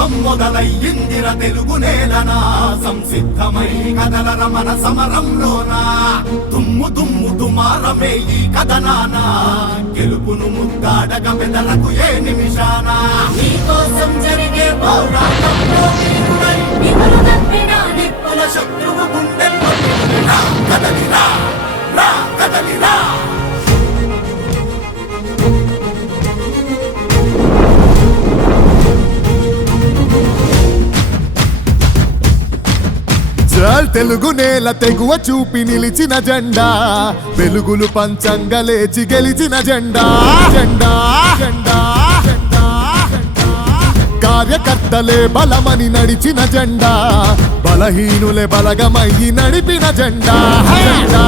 ఇందిర తెలుగు నేలనా? సంసిద్ధమై కదలర మన సమరంలోనా? దుమ్ము దుమ్ము దుమారమే ఈ కథనాన? గెలుపును ముద్దాడగ పెదలకు ఏ నిమిషానా? నీకోసం జరిగే పోరాటంలో తెలుగు నేల తెగువ చూపి నిలిచిన జెండా. వెలుగులు పంచంగా లేచి గెలిచిన జెండా. జెండా జెండా జెండా కార్యకర్తలే బలమని నడిచిన జెండా. బలహీనులే బలగమయ్యి నడిపిన జెండా. జెండా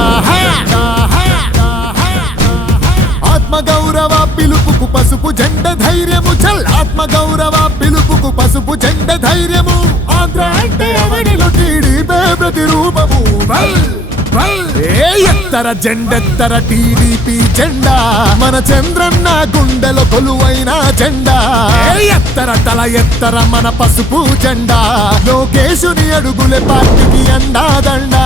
ఆత్మగౌరవ పిలుపుకు పసుపు జెండ ధైర్యము. చల్ ఆత్మగౌరవ పిలుపుకు పసుపు జెండ ధైర్యము. ఆంధ్ర ఎత్తర జెండెత్తర టీడీపీ జెండా. మన చంద్రన్న గుండెలో కొలువైన జెండా. ఎత్తర తల ఎత్తర మన పసుపు జెండా. లోకేశుని అడుగులే పార్టీకి అండాదండా.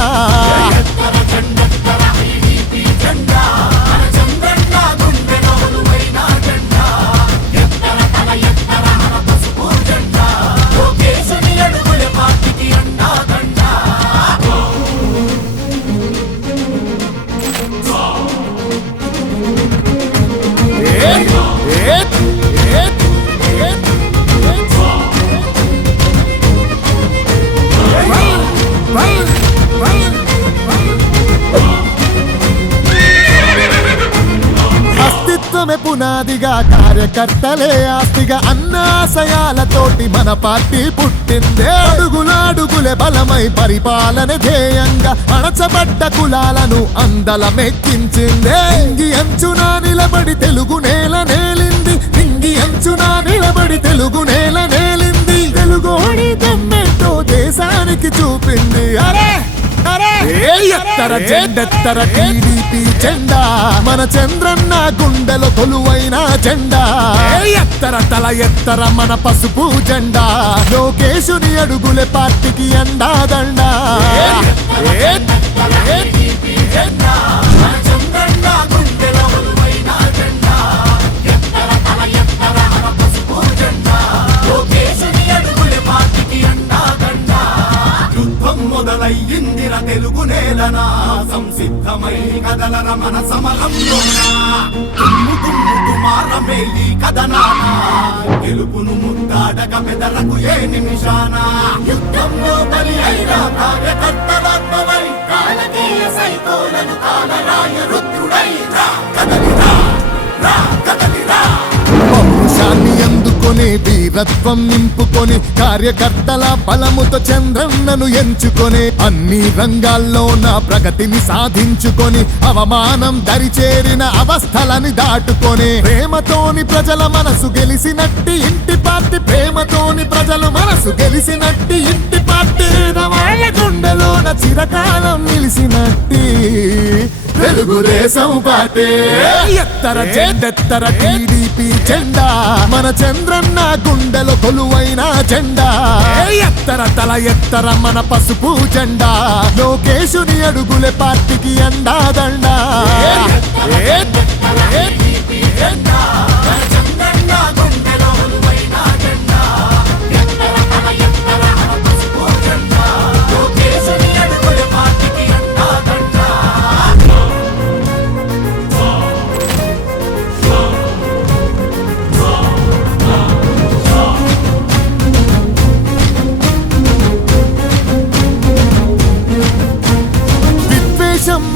పునాదిగా కార్యకర్తలే ఆస్తిగా అన్నాశయాలతోటి మన పార్టీ పుట్టిందే. అడుగులాడుగులే బలమై పరిపాలన ధ్యేయంగా అణచబడ్డ కులాలను అందలమెక్కించిందే. ఇంగి అంచున నిలబడి తెలుగు నేల నేలింది ఎత్తర జెండెత్తర టీడీపీ జెండా. మన చంద్రన్న గుండెల తొలువైన జెండా. ఎత్తర తల ఎత్తర మన పసుపు జెండా. లోకేశుని అడుగులే పార్టీకి అండాదండా. సంసిద్ధమై కదలర మన సమరంలోనా తుమ్ము కుమారమే ఈ కథనాన. గెలుపును ముద్దాడక పెదలకు ఏ నిమిషాన? యుద్ధంలో బలి అయిన కార్యకర్తలాత్మవై కాలకేయ సైకోలను కాలరాయ రుద్రుడై రా కదలిరా రా కదలిరా పౌరుషాన్ని వీరత్వం నింపుకొని కార్యకర్తల బలముతో చంద్రన్నను ఎంచుకొని అన్ని రంగాల్లో నా ప్రగతిని సాధించుకొని అవమానం దరిచేరిన అవస్థలని దాటుకొని ప్రేమతోని ప్రజల మనసు గెలిసినట్టి ఇంటి పార్టీ ప్రేమతోని ప్రజల మనసు గెలిసినట్టి ఇంటి పార్టీ. వాళ్ళ గుండెలోన చిరకాలం నిలిసినట్టి. తెలుగుదేశం పార్టీ. ఎత్తర జెండెత్తర టీడీపీ జెండా? మన చంద్రన్న గుండెలో కొలువైన జెండా. ఎత్తర తల ఎత్తర మన పసుపు జెండా. లోకేశుని అడుగులే పార్టీకి అండాదండా టీడీపీ జెండా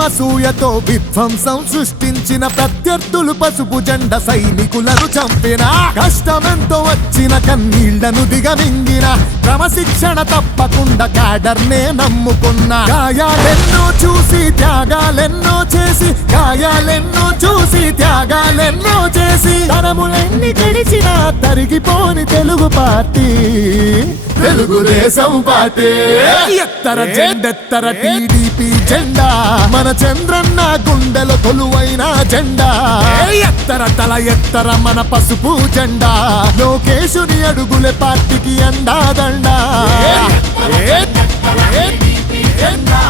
ప్రేమసూయతో విధ్వంసం సృష్టించిన ప్రత్యర్థులు పసుపు జెండ సైనికులను చంపిన. కష్టమెంతో వచ్చిన కన్నీళ్ళను దిగమింగిన. క్రమశిక్షణ తప్పకుండా కాడర్నే నమ్ముకున్న. గాయాలెన్నో చూసి త్యాగాలెన్నో చేసి గాయాలెన్నో రాసి త్యాగాలెన్నో చేసి తరములెన్ని గడిచినా తరిగిపోని తెలుగు పార్టీ. తెలుగుదేశం పార్టీ. ఎత్తర జెండెత్తర టీడీపీ జెండా? మన చంద్రన్న గుండెల కొలువైన జెండా. ఎత్తర తల ఎత్తర మన పసుపు జెండా. లోకేశుని అడుగులే పార్టీకి అండాదండా జెండా